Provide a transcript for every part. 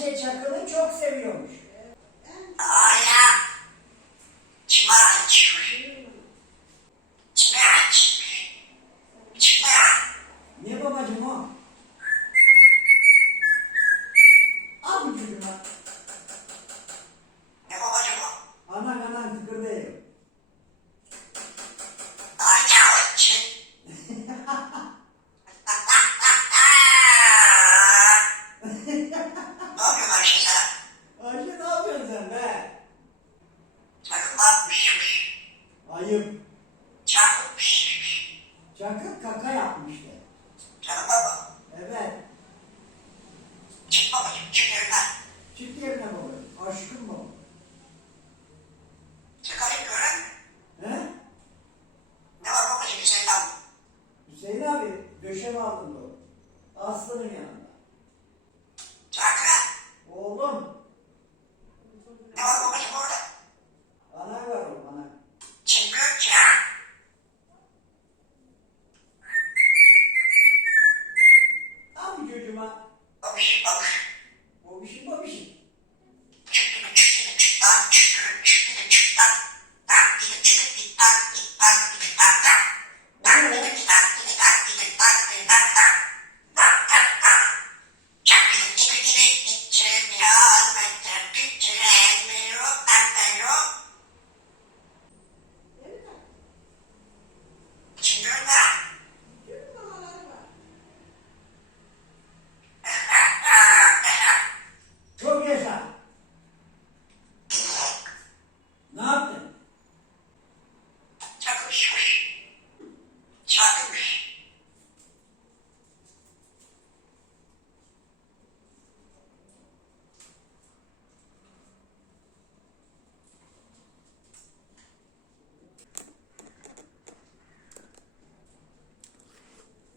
Ayşe Çakıl'ı çok seviyormuş.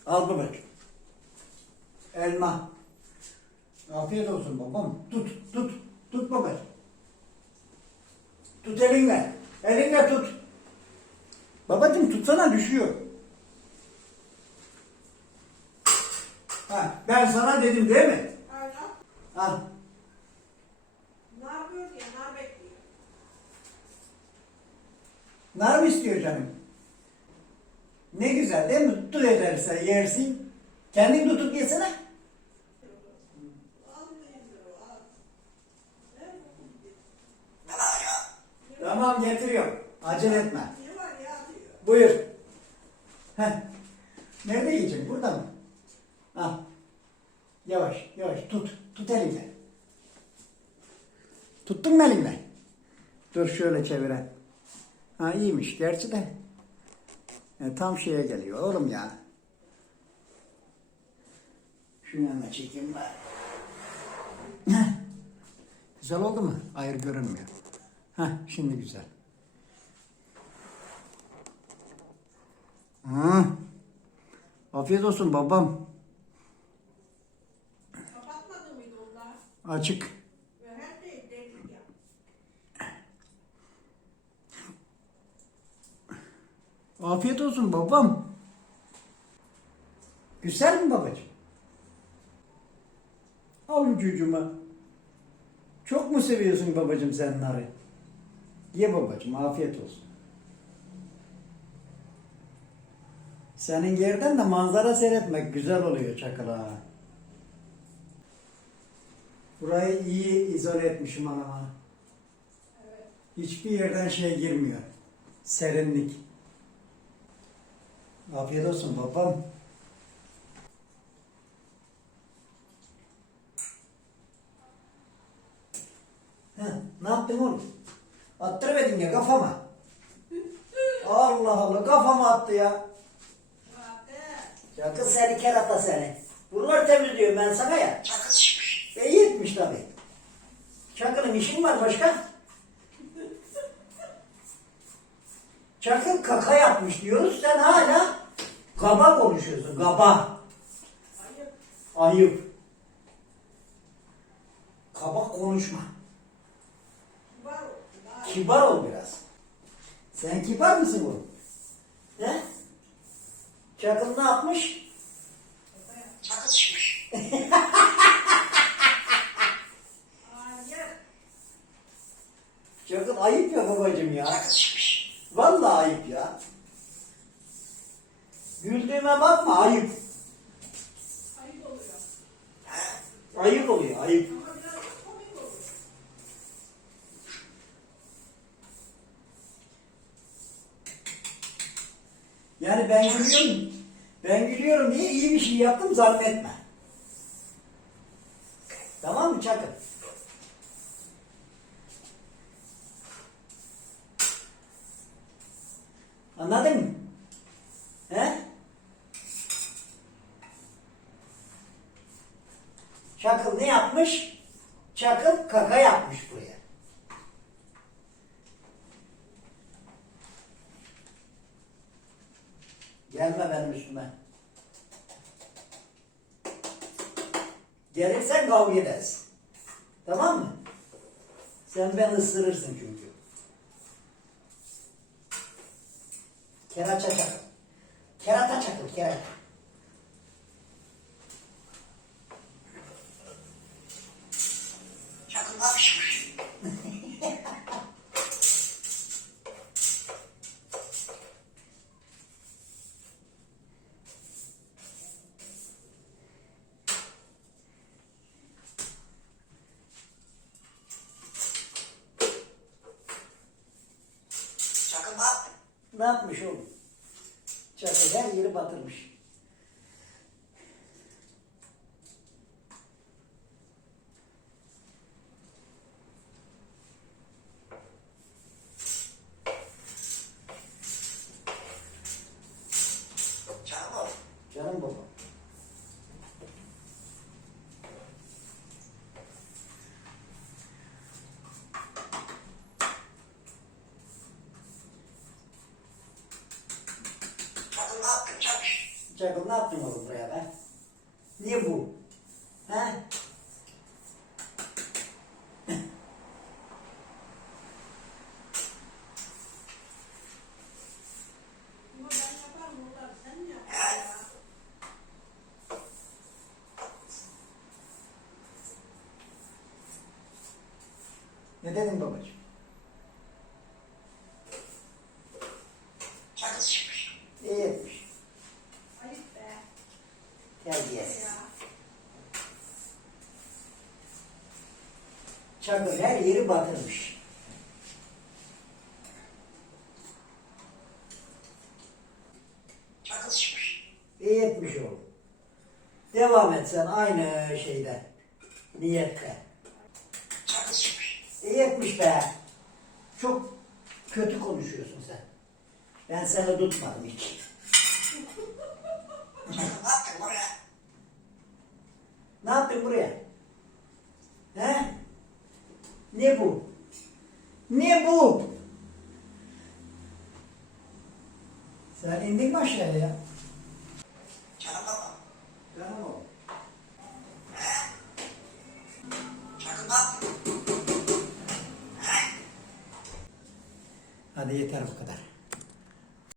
Al babacığım. Elma. Afiyet olsun babam. Tut, tut, tut babacığım. Tut elinle. Elinle tut. Babacığım tutsana düşüyor. Ha, ben sana dedim değil mi? Aynen. Al. Nar böyle ya, nar bekliyor. Nar mı istiyor canım? Ne güzel değil mi? Tut ederse yersin. Kendin tutup yesene. Tamam getiriyorum. Acele etme. Buyur. Heh. Nerede yiyeceksin? Burada mı? Al. Yavaş, yavaş. Tut. Tut elinle. Tuttun mu elinle? Dur şöyle çeviren. Ha iyiymiş gerçi de. E, tam şeye geliyor oğlum ya. Şunu hemen çekeyim. Heh. Güzel oldu mu? Hayır görünmüyor. Heh, şimdi güzel. Ha. Afiyet olsun babam. Kapatmadı mıydı onlar? Açık. Ve her şey dedik ya. Afiyet olsun babam. Güzel mi babacığım? Al çocuğuma. Çok mu seviyorsun babacığım sen narı? Ye babacığım afiyet olsun. Senin yerden de manzara seyretmek güzel oluyor çakala. Burayı iyi izole etmişim anama. Evet. Hiçbir yerden şey girmiyor. Serinlik. Afiyet olsun babam. Heh, ne yaptın oğlum? Attırıverdin ya kafama. Allah Allah kafama attı ya. Ya kız seni kerata seni. Buraları temizliyorum ben sana ya. Çakışmış. E iyi etmiş tabii. Çakıl'ın işin var başka? Çakıl kaka yapmış diyoruz. Sen hala gaba konuşuyorsun. Gaba. Ayıp. Ayıp. Kaba konuşma. Kibar ol. Kibar ol biraz. Sen kibar mısın oğlum? He? Çakıl ne yapmış? Çakıl şişmiş. Çakıl ayıp ya babacım ya. Çakıl şişmiş. Vallahi ayıp ya. Güldüğüme bakma ayıp. Ayıp oluyor. Ayıp oluyor ayıp. Da. Yani ben gülüyorum. Ben gülüyorum diye iyi bir şey yaptım zannetme. Tamam mı Çakıl? Anladın mı? He? Çakıl ne yapmış? Çakıl kaka yapmış buraya. Gelme benim üstüme. Gelirsen kavga edersin. Tamam mı? Sen beni ısırırsın çünkü. Keraça çakıl. Kerata çakıl, kerata. Çakıl bakışmış. Çakıl bak. Ne yapmış oğlum? Çakıl her yeri batırmış. Ama ben yaparım onları. Sen mi yaparsın ya? Ne dedin babacığım? Çakıl çıkmış. İyi etmiş. Ayıp be. Terbiyesiz. Ya. Çakıl her yeri batırmış. Çakıl çıkmış. İyi etmiş oğlum. Devam et sen aynı şeyde. Niyette. Çakıl çıkmış. İyi etmiş be. Çok kötü konuşuyorsun sen. Ben seni tutmadım hiç. Ne yaptın buraya? Ne yaptın buraya? He? Ne bu? Ne bu? Sen indin mi aşağıya? Canım baba. Canım. Çakıl ne yaptın? Hadi yeter bu kadar.